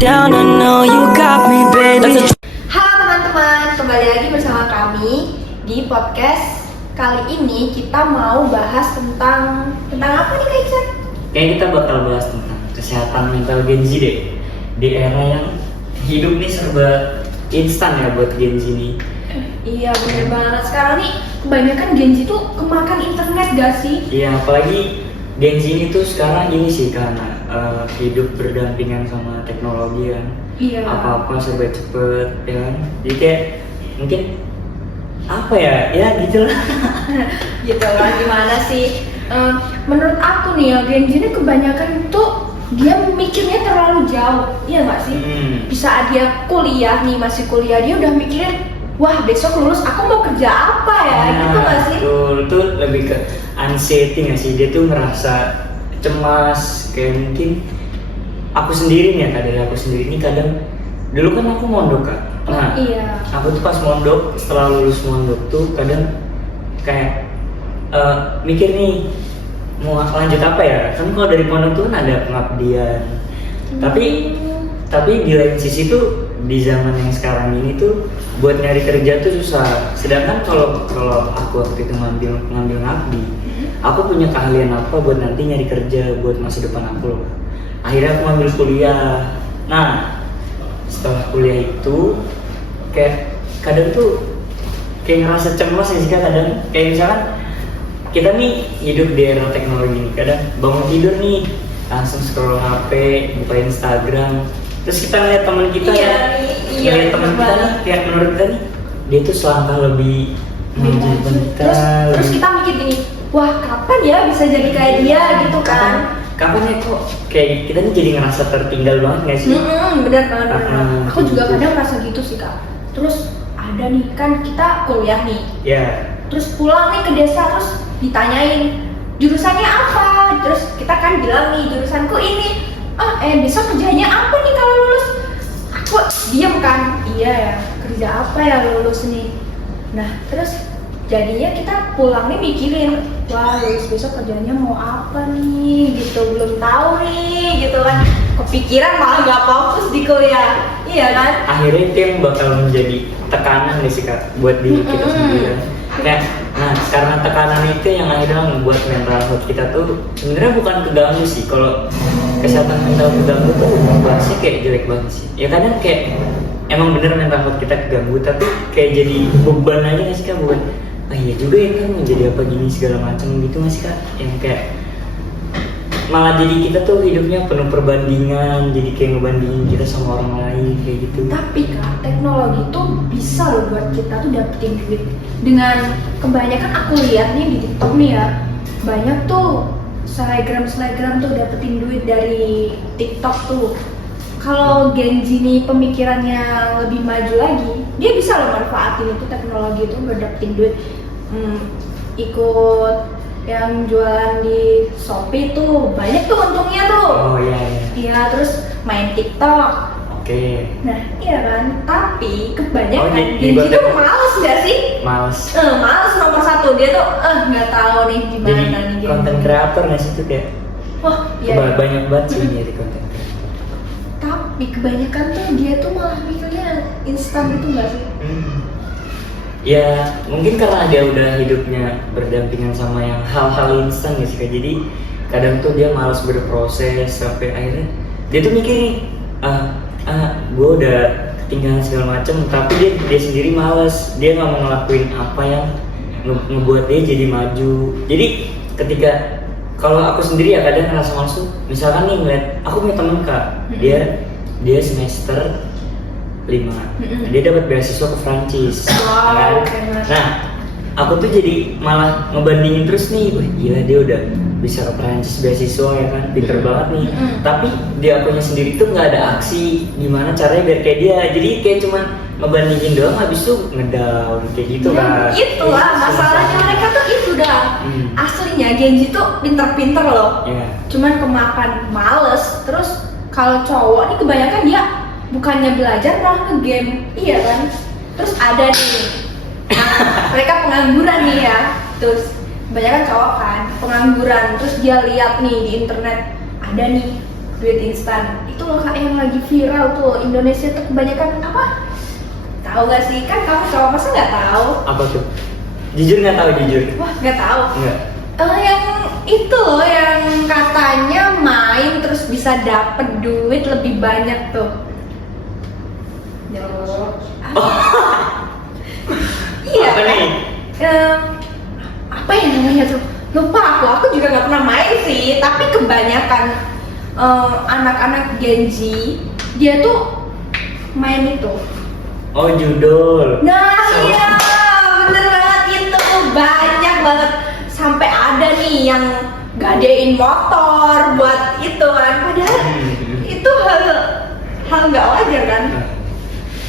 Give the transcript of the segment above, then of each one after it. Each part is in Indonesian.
down, I know you got me, baby. Halo teman-teman, kembali lagi bersama kami di podcast. Kali ini kita mau bahas tentang apa nih Kak Iksan? Kayak kita bakal bahas tentang kesehatan mental Gen Z deh. Di era yang hidup nih serba instan ya buat Gen Z nih. Iya bener banget, sekarang nih kebanyakan Gen Z tuh kemakan internet gak sih? Iya, apalagi Gen Z ini tuh sekarang ini sih karena hidup berdampingan sama teknologi kan. Iya. Apa-apa serba cepet ya kan. Jadi kayak mungkin apa ya gitulah. Gitu lah, gimana sih? Menurut aku nih ya, Gen Z ini kebanyakan tuh dia mikirnya terlalu jauh, iya nggak sih? Bisa dia kuliah nih, masih kuliah, dia udah mikirin, wah besok lulus aku mau kerja apa ya, gitu nggak sih? Betul, itu lebih ke anxiety nggak sih? Dia tuh merasa cemas, kayak mungkin aku sendiri nih ya, dari aku sendiri nih kadang, dulu kan aku mondok Kak. Nah, Iya. aku tuh pas mondok, setelah lulus mondok tuh kadang kayak mikir nih mau lanjut apa ya? Kan kalau dari pondok tuh kan ada pengabdian. Tapi di lain sisi tuh di zaman yang sekarang ini tuh buat nyari kerja tuh susah. Sedangkan kalau aku waktu itu ngambil ngabdi, aku punya keahlian apa buat nanti nyari kerja buat masa depan aku loh. Akhirnya aku ngambil kuliah. Nah, setelah kuliah itu kayak kadang tuh kayak ngerasa cemas ya sih Kak, kadang kayak misalkan kita nih hidup di era teknologi nih, kadang bangun tidur nih langsung scroll HP, buka Instagram, terus kita ngeliat teman kita ngeliat teman kita nih, kayak menurut kita nih dia tuh selangkah lebih maju kita. Terus kita mikir gini, wah kapan ya bisa jadi kayak dia gitu kan? Kapan ya kok kayak kita nih jadi ngerasa tertinggal banget nggak sih? Bener banget. Aku juga gitu. kadang merasa gitu sih Kak. Terus ada nih kan kita kuliah nih. Ya. Terus pulang nih ke desa, terus ditanyain jurusannya apa, terus kita kan bilang nih jurusanku ini. Besok kerjanya apa nih kalau lulus? Aku diam kan, iya ya, kerja apa ya lulus nih. Nah terus jadinya kita pulang nih mikirin, wah lulus besok kerjanya mau apa nih gitu, belum tahu nih gitu kan. Kepikiran malah gak fokus di kuliah, iya kan? Akhirnya itu yang bakal menjadi tekanan nih sih Kak buat diri kita sendiri kan. Kayak, nah karena tekanan itu yang akhirnya membuat mental health kita tuh sebenarnya bukan keganggu sih. Kalau kesehatan mental keganggu tuh bahasnya kayak jelek banget sih. Ya kadang kayak emang bener mental health kita keganggu, tapi kayak jadi beban aja nggak sih Kak, beban. Iya juga ya kan menjadi apa gini segala macam gitu nggak sih Kak? Yang kayak malah jadi kita tuh hidupnya penuh perbandingan, jadi kayak ngebandingin kita sama orang lain kayak gitu. Tapi Kak, teknologi tuh bisa loh buat kita tuh dapetin duit. Dengan kebanyakan aku lihat nih di TikTok nih ya, banyak tuh selebgram tuh dapetin duit dari TikTok tuh. Kalau Gen Z nih pemikirannya lebih maju lagi, dia bisa loh manfaatin itu teknologi itu buat dapetin duit. Ikut yang jualan di Shopee tuh banyak tuh untungnya tuh. Oh iya. Iya, terus main TikTok. Oke. Nah, iya kan. Tapi kebanyakan jadi Gen Z tuh males nggak sih? Males. Males nomor satu, dia tuh nggak tahu nih gimana Jadi nih dia. konten kreator nggak sih tuh kayak Oh iya. banyak banget sih jadi konten kreator. Tapi kebanyakan tuh dia tuh malah mikirnya instan gitu nggak sih? Ya mungkin karena dia udah hidupnya berdampingan sama yang hal-hal instan ya sih Kak. Jadi kadang tuh dia malas berproses sampai akhirnya dia tuh mikir nih gue udah ketinggalan segala macem, tapi dia sendiri malas, dia nggak mau ngelakuin apa yang ngebuat dia jadi maju. Jadi ketika kalau aku sendiri ya kadang ngerasa malas tuh, misalkan nih ngeliat aku punya temen Kak, dia semester 5, dia dapat beasiswa ke Prancis. Wow, Kan? Nah, aku tuh jadi malah ngebandingin terus nih, wah gila dia udah bisa ke Prancis beasiswa ya kan, pinter banget nih. Tapi di akunya sendiri tuh nggak ada aksi gimana caranya biar kayak dia. Jadi kayak cuman ngebandingin doang, habis itu ngedown kayak gitu kan. Itulah masalahnya mereka tuh itu dah. Aslinya Gen Z tuh pinter-pinter loh. Yeah. Cuman kemakan males. Terus kalau cowok nih kebanyakan dia bukannya belajar malah nge-game, iya kan? Terus ada nih, mereka pengangguran nih ya. Terus kebanyakan cowok kan pengangguran, terus dia lihat nih di internet ada nih duit instan. Itu loh Kak yang lagi viral tuh. Indonesia tuh kebanyakan apa? Tahu gak sih? Kan kamu cowok masa nggak tahu? Apa tuh? Jujur nggak tahu jujur. Wah nggak tahu. Nggak. Yang itu loh yang katanya main terus bisa dapet duit lebih banyak tuh. Iya. Apa nih? Apa ya namanya tuh? Lupa aku juga nggak pernah main sih. Tapi kebanyakan anak-anak Gen Z dia tuh main itu. Oh judul. Nah iya bener banget itu banyak banget sampai ada nih yang gadein motor buat itu kan padahal itu hal nggak wajar kan.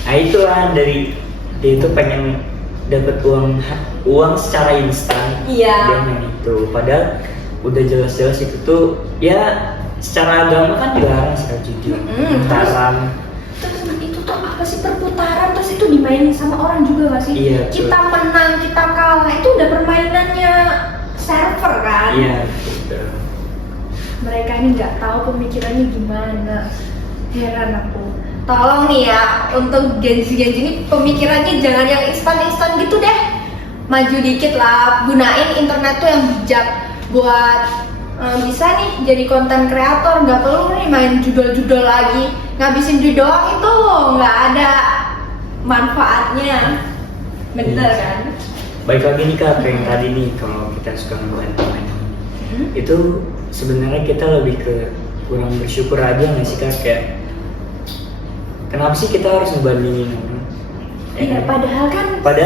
Nah itu kan dari dia itu pengen dapat uang secara instan. Iya. Dia main itu padahal udah jelas-jelas itu tuh ya secara agama kan dilarang secara jujur. Haram. Terus itu tuh apa sih perputaran terus itu dimainin sama orang juga gak sih? Iya, betul. Kita menang, kita kalah itu udah permainannya server kan? Iya betul. Mereka ini nggak tahu pemikirannya gimana. Heran aku. Tolong nih ya untuk Gen Z ini pemikirannya jangan yang instan gitu deh. Maju dikit lah, gunain internet tuh yang bijak buat bisa nih jadi konten kreator, nggak perlu nih main judul-judul lagi, ngabisin duit doang itu nggak ada manfaatnya, bener kan? Baik lagi nih Kak, yang tadi nih kalau kita suka ngebantu itu sebenarnya kita lebih ke kurang bersyukur aja nggak sih Kak? Kayak kenapa sih kita harus ngebandingin? Iya, padahal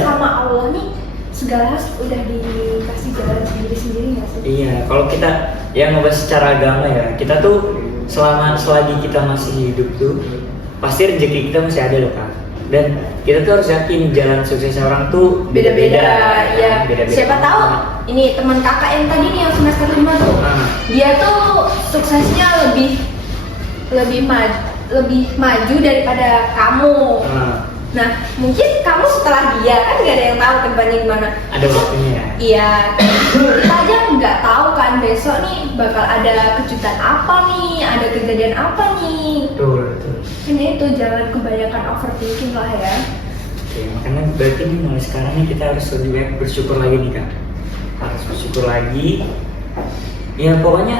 sama Allah nih segala udah dikasih jalan sendiri-sendiri nggak sih? Iya, kalau kita yang ngebahas secara agama ya, kita tuh selagi kita masih hidup tuh pasti rezeki kita masih ada loh Kak. Dan kita tuh harus yakin jalan suksesnya orang tuh beda-beda. Iya. Beda-beda. Siapa tahu ini teman kakak yang tadi nih yang semester 5 tuh, dia tuh suksesnya lebih maju daripada kamu. Nah, mungkin kamu setelah dia kan nggak ada yang tahu kedepannya gimana. Ada waktunya ya? Iya, kita aja nggak tahu kan besok nih bakal ada kejutan apa nih, ada kejadian apa nih. Betul. Ini itu jangan kebanyakan overthinking lah ya. Oke, makanya berarti nih mulai sekarang nih kita harus lebih banyak bersyukur lagi nih Kak. Harus bersyukur lagi. Ya pokoknya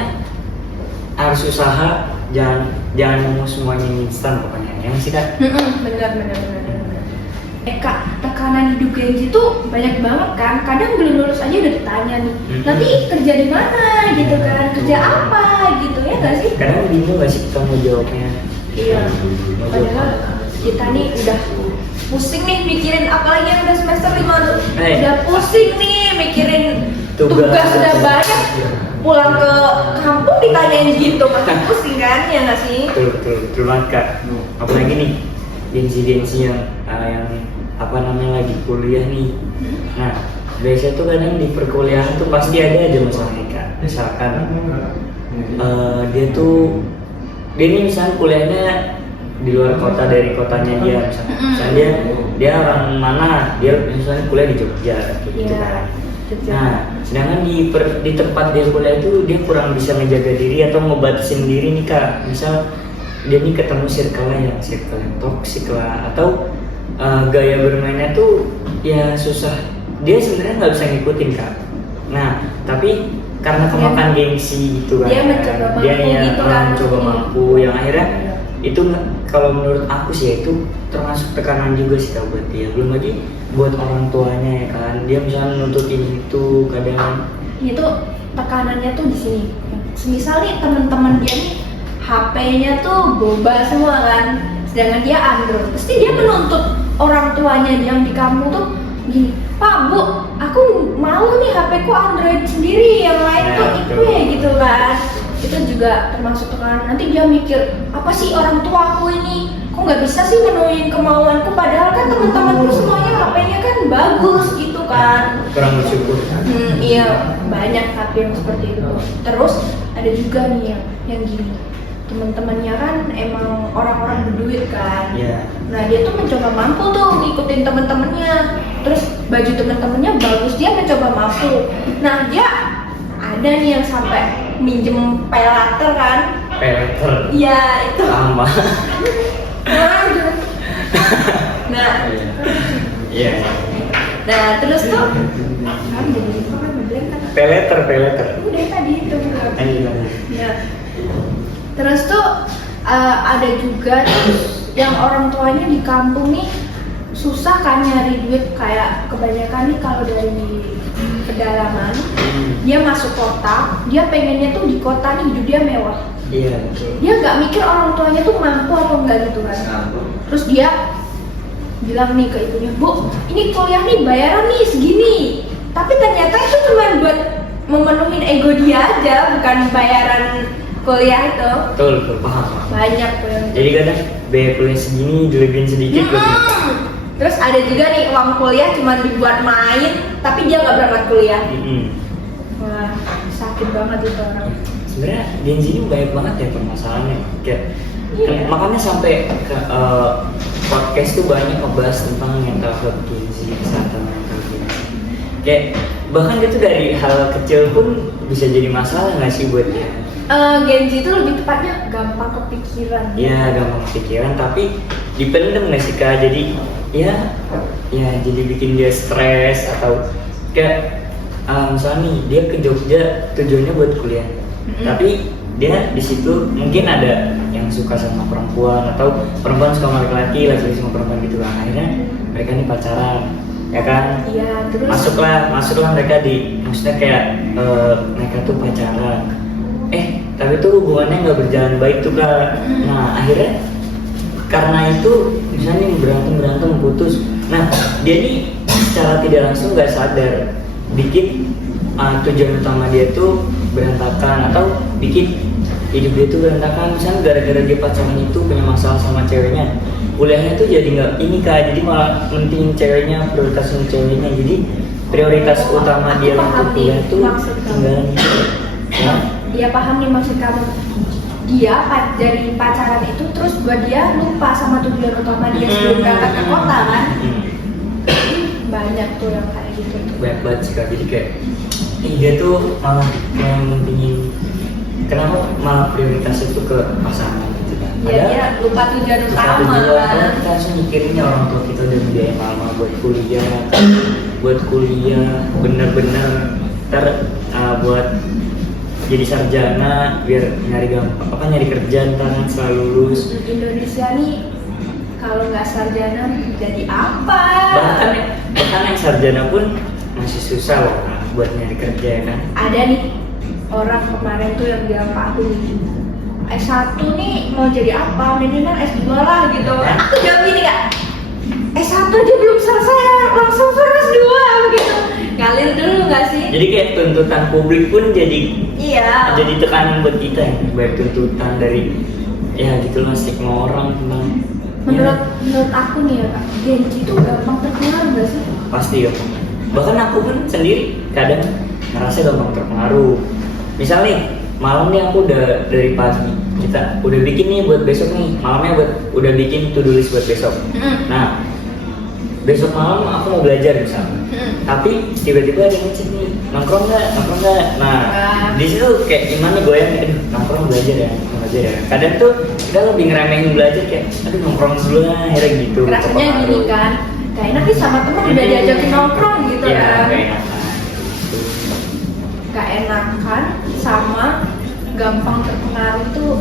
harus usaha, jangan mau semuanya instan pokoknya. Yang sih Kak? Benar. Kak, tekanan hidup Gen Z tuh banyak banget kan. Kadang belum lulus aja udah ditanya nih. Nanti kerja di mana gitu kan? Kerja apa gitu ya nggak sih? Kadang bingung nggak sih kita mau jawabnya? Iya. Padahal kita nih udah pusing nih mikirin apalagi yang udah semester 5 tuh. Udah pusing nih mikirin tugas udah banyak. Pulang ke kampung ditanyain gitu masih pusing kan ya nggak sih? Betul banget Kak. Apalagi nih gengsi yang apa namanya lagi kuliah nih. Nah biasanya tuh kadang di perkuliahan tuh pasti ada aja masalahnya Kak. Misalkan dia nih misalnya kuliahnya di luar kota dari kotanya dia, misalnya dia orang mana, dia misalnya kuliah di Jogja gitu kan. Nah, sedangkan di tempat dia kuliah itu dia kurang bisa menjaga diri atau ngebatasin diri nih Kak. Misal dia nih ketemu circle yang toksik lah atau gaya bermainnya tuh ya susah. Dia sebenarnya nggak bisa ngikutin Kak. Nah, tapi karena kemakan gengsi gitu kan. Dia mencoba mampu yang akhirnya itu kalau menurut aku sih itu termasuk tekanan juga sih Kak buat dia. Belum lagi buat orang tuanya ya kan, dia misalnya menuntut ini itu kadang itu tekanannya tuh di sini. Semisal nih teman-teman dia nih HP-nya tuh boba semua kan, sedangkan dia Android, pasti dia menuntut orang tuanya yang di kamu tuh gini, Pak Bu, aku mau nih HP ku Android sendiri, yang lain tuh ya gitu kan. Itu juga termasuk tekanan. Nanti dia mikir apa sih orang tuaku ini kok nggak bisa sih menuhin kemauanku, padahal kan teman-temanku semuanya HP-nya kan bagus gitu kan. kurang bersyukur. Iya, banyak tapi yang seperti itu. Terus ada juga nih yang gini, teman-temannya kan emang orang-orang berduit kan. Nah dia tuh mencoba mampu tuh ngikutin teman-temannya, terus baju teman-temannya bagus, dia mencoba mampu. Nah dia ada nih yang sampai minjem pay later kan, Peleter. Iya itu. Sama. Nah, Iya. nah terus tuh kan jadi itu kan blank kan. Peleter. Udah tadi itu. Ayo. Nah, terus tuh ada juga terus yang orang tuanya di kampung nih susah kan nyari duit, kayak kebanyakan nih kalau dari pedalaman dia masuk kota, dia pengennya tuh di kota nih hidup dia mewah. Iya betul. Dia nggak mikir orang tuanya tuh mampu atau enggak gitu kan. Terus dia bilang nih ke ibunya, Bu, ini kuliah nih bayaran nih segini. Tapi ternyata itu cuma buat memenuhin ego dia aja, bukan bayaran kuliah itu. Betul, paham. Banyak tuh yang Jadi kadang biaya kuliah segini dilebihin sedikit buat kita. Terus ada juga nih uang kuliah cuma dibuat main, tapi dia nggak berangkat kuliah. Wah, sakit banget itu orang. Sebenarnya Gen Z ini banyak banget ya permasalahannya. Kayak Iya. makanya sampai ke, podcast tuh banyak ngebahas tentang mental health Gen Z, kesehatan mental Gen Z. Kayak bahkan itu dari hal kecil pun bisa jadi masalah nggak sih buat dia? Gen Z itu lebih tepatnya gampang kepikiran. Ya gampang kepikiran tapi dipendem nggak sih Kak? Jadi ya jadi bikin dia stres atau kayak misalnya nih dia ke Jogja tujuannya buat kuliah, tapi dia di situ mungkin ada yang suka sama perempuan atau perempuan suka sama laki-laki, laki-laki sama perempuan gitu kan, akhirnya mereka nih pacaran ya kan. Iya, terus masuklah mereka maksudnya kayak mereka tuh pacaran, tapi tuh hubungannya nggak berjalan baik tuh Kak. Nah akhirnya karena itu misalnya berantem putus, nah dia nih secara tidak langsung nggak sadar bikin tujuan utama dia tuh berantakan atau bikin hidup dia tuh berantakan. Misalnya gara-gara dia pacaran itu punya masalah sama ceweknya, kuliahnya tuh jadi nggak ini Kak, jadi malah mentingin ceweknya, prioritasin ceweknya, jadi prioritas utama dia untuk kuliah tuh tinggalan itu ya. Dia paham nih maksud kamu. Dia dari pacaran itu terus buat dia lupa sama tujuan utama dia sebelum berangkat ke kota kan. Banyak tuh yang kayak gitu. Banyak banget sih Kak, jadi kayak dia tuh malah yang mentingin, kenapa malah prioritas itu ke pasangan gitu kan. Iya, dia lupa tujuan utama kan. Kita langsung mikirinnya orang tua kita udah biayain lama buat kuliah bener-bener buat jadi sarjana biar nyari kerja ntar kan setelah lulus. Indonesia nih kalau nggak sarjana jadi apa? Bahkan yang sarjana pun masih susah loh buat nyari kerja ya kan. Ada nih orang kemarin tuh yang bilang ke aku nih, S1 nih mau jadi apa? Mendingan S2 lah gitu. Aku jawab gini Kak, S1 aja belum selesai langsung S2 gitu. Ngalir dulu nggak sih? Jadi kayak tuntutan publik pun jadi tekanan buat kita ya, banyak tuntutan dari ya gitu lah, stigma orang tentang menurut aku nih ya Kak, Gen Z itu gampang terpengaruh nggak sih? pasti ya. Bahkan aku pun sendiri kadang ngerasa gampang terpengaruh. Misal nih malam nih aku udah dari pagi kita udah bikin nih buat besok nih, malamnya udah bikin to-do list buat besok. Nah besok malam aku mau belajar misalnya, tapi tiba-tiba ada yang ngecek nih, nongkrong nggak. Nah di situ kayak gimana goyang gitu, nongkrong belajar ya. Kadang tuh kita lebih ngeremehin belajar, kayak aduh nongkrong dulu lah, akhirnya gitu. Rasanya gini kan, gak enak nih sama temen udah diajakin nongkrong gitu ya, kan. Gak enakan. Gak enakan sama gampang terpengaruh tuh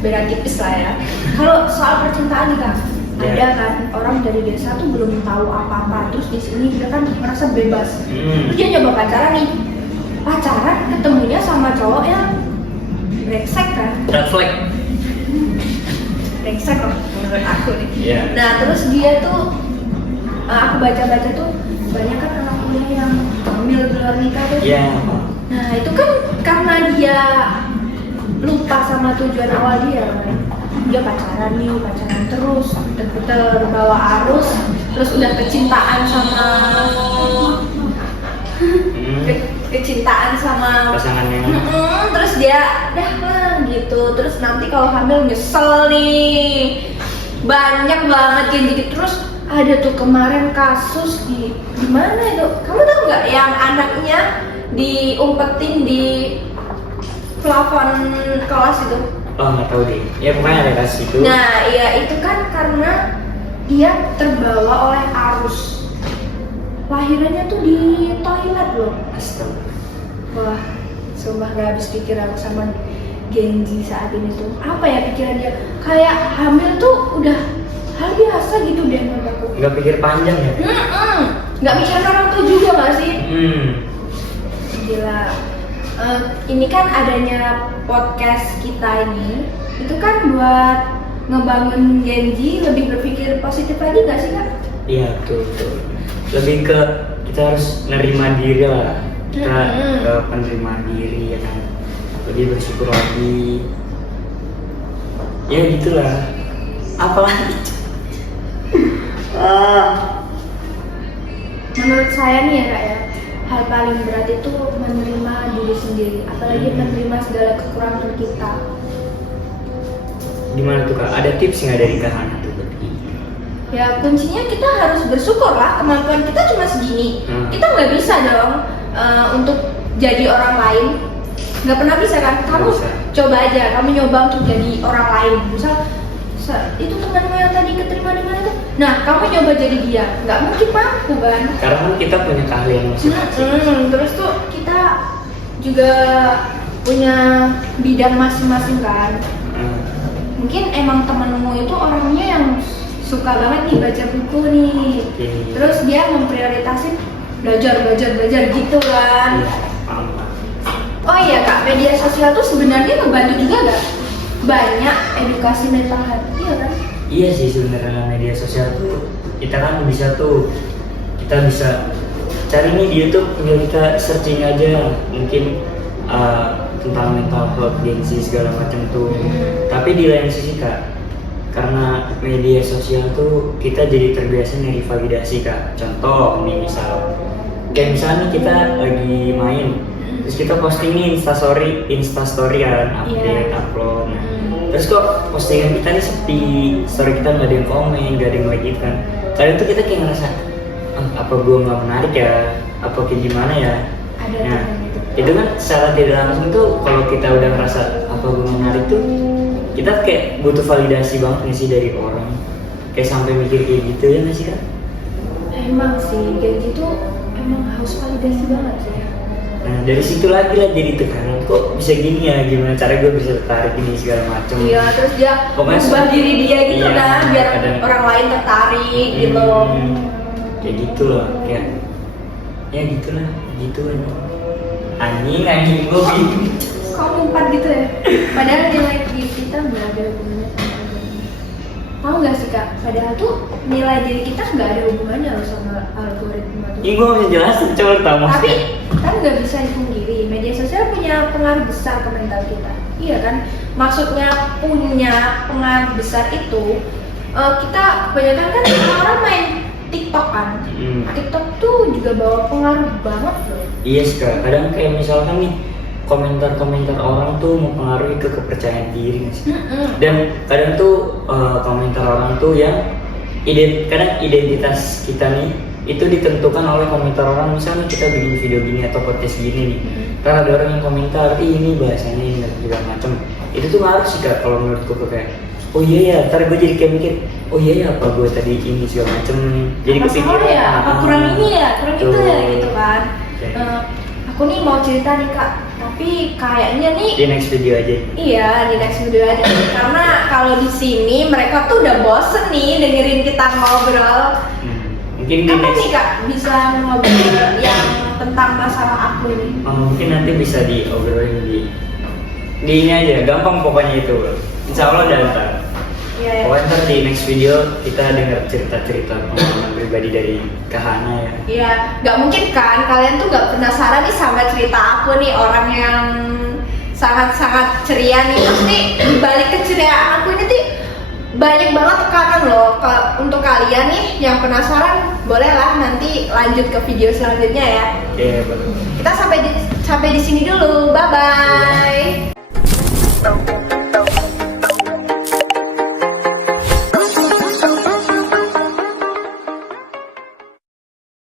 beda tipis lah ya. Kalau soal percintaan nih Kak, ada kan orang dari desa tuh belum tahu apa-apa, terus di sini dia kan merasa bebas. Terus dia nyoba pacaran ketemunya sama cowok yang brengsek kan. Red flag. Brengsek loh menurut aku nih. Yeah. Nah terus dia tuh aku baca-baca tuh banyak kan anak kuliah yang hamil di luar nikah tuh. Iya. Nah itu kan karena dia lupa sama tujuan awal dia kan. Dia pacaran terus, terbawa arus, terus udah kecintaan sama pasangannya. Terus dia dah lah gitu, terus nanti kalau hamil nyesel nih. Banyak banget yang gitu. Terus ada tuh kemarin kasus di mana itu? Kamu tahu nggak yang anaknya diumpetin di plafon kelas itu? Oh nggak tahu deh. Ya pokoknya ada kasus itu. Nah, iya itu kan karena dia terbawa oleh arus. Lahirannya tuh di toilet loh. Astaga. Wah, sumpah gak habis pikir aku sama Genji saat ini tuh. Apa ya pikiran dia? Kayak hamil tuh udah hal biasa gitu deh menurut aku. Nggak pikir panjang ya? Nggak mikirin orang tua juga gak sih? Gila. Ini kan adanya podcast kita ini, itu kan buat ngebangun Genji lebih berpikir positif lagi gak sih kak? Iya betul. Lebih ke kita harus nerima diri lah. Kita ke penerimaan diri ya kan. Lebih bersyukur lagi. Ya gitulah. Apalagi? Menurut saya nih ya kak ya, hal paling berat itu menerima diri sendiri, apalagi menerima segala kekurangan kita. Gimana tuh kak? Ada tips nggak dari Kak Hana tuh berarti? Ya kuncinya kita harus bersyukur lah, kemampuan kita cuma segini. Kita nggak bisa dong untuk jadi orang lain. Nggak pernah bisa kan? Kamu bisa. coba aja, kamu nyoba untuk jadi orang lain. Misal itu temanmu yang tadi keterima di mana tuh? Nah, kamu nyoba jadi dia, nggak mungkin mampu kan? Karena kan kita punya keahlian masing-masing. Terus tuh kita juga punya bidang masing-masing kan. Mungkin emang temenmu itu orangnya yang suka banget nih baca buku nih. Terus dia memprioritasin belajar gitu kan. Iya, paham. Oh iya kak, media sosial tuh sebenarnya ngebantu juga gak? Banyak edukasi mental health, iya kan? Iya sih sebenarnya media sosial tuh kita kan bisa cari nih di YouTube, tinggal kita searching aja mungkin tentang mental health, Genji segala macam tuh. Tapi di lain sisi kak, karena media sosial tuh kita jadi terbiasa nyari validasi kak. Contoh nih kayak misalnya kita lagi main, terus kita posting nih instastory kan, update, upload. Terus kok postingan kita nih sepi, story kita nggak ada yang komen, nggak ada yang like kan. Kadang tuh kita kayak ngerasa, apa gue nggak menarik ya, apa kayak gimana ya. Nah, itu kan secara tidak langsung tuh kalau kita udah ngerasa apa gue menarik tuh, kita kayak butuh validasi banget nih sih dari orang. Kayak sampai mikir kayak gitu ya nggak sih kak? Emang sih, Genji tuh emang harus validasi banget sih. Nah dari situ lagi lah jadi tekanan, kok bisa gini ya, gimana cara gue bisa tertarik ini segala macam. Iya, terus dia ubah diri dia gitu kan, biar orang lain tertarik gitu. Kayak gitu loh, kayak ya gitulah, gitu kan. Anjing gue bingung. Kamu umpat gitu ya? Padahal nilai diri kita nggak ada hubungannya sama algoritma. Tahu nggak sih kak? Padahal tuh nilai diri kita nggak ada hubungannya loh sama algoritma tuh. Ini gue bisa jelasin coba tamu. Tapi kan nggak bisa dipungkiri, media sosial punya pengaruh besar ke mental kita. Iya kan? Maksudnya punya pengaruh besar itu kita kebanyakan kan orang main TikTok kan. TikTok tuh juga bawa pengaruh banget loh. Iya sih kak, kadang kayak misalkan nih komentar-komentar orang tuh mempengaruhi ke kepercayaan diri nggak sih? Dan kadang tuh komentar orang tuh yang kadang identitas kita nih itu ditentukan oleh komentar orang. Misalnya kita bikin video gini atau podcast gini nih, kan ada orang yang komentar, ini bahasanya ini segala macam. Itu tuh ngaruh sih kak kalau menurutku kayak, oh iya ya, ntar gue jadi kayak mikir, oh iya ya apa gue tadi ini segala macam. Jadi kepikiran ya, apa kurang ini ya, kurang itu ya gitu kan. Aku nih mau cerita nih kak, tapi kayaknya nih di next video aja. Iya, di next video aja. Karena kalau di sini mereka tuh udah bosen nih dengerin kita ngobrol. Mungkin di Kapan next nih kak bisa ngobrol yang tentang masalah aku ini? mungkin nanti bisa diobrolin di ini aja, gampang pokoknya itu. Insya Allah udah ntar. Iya. Pokoknya ntar di next video kita dengar cerita-cerita pengalaman pribadi dari Kak Hana ya. Iya, nggak mungkin kan kalian tuh nggak penasaran nih sama cerita aku nih, orang yang sangat-sangat ceria nih. Pasti di balik keceriaan aku ini tuh banyak banget tekanan loh. Untuk kalian nih yang penasaran, bolehlah nanti lanjut ke video selanjutnya ya. Iya betul. Kita sampai di sini dulu. Bye bye.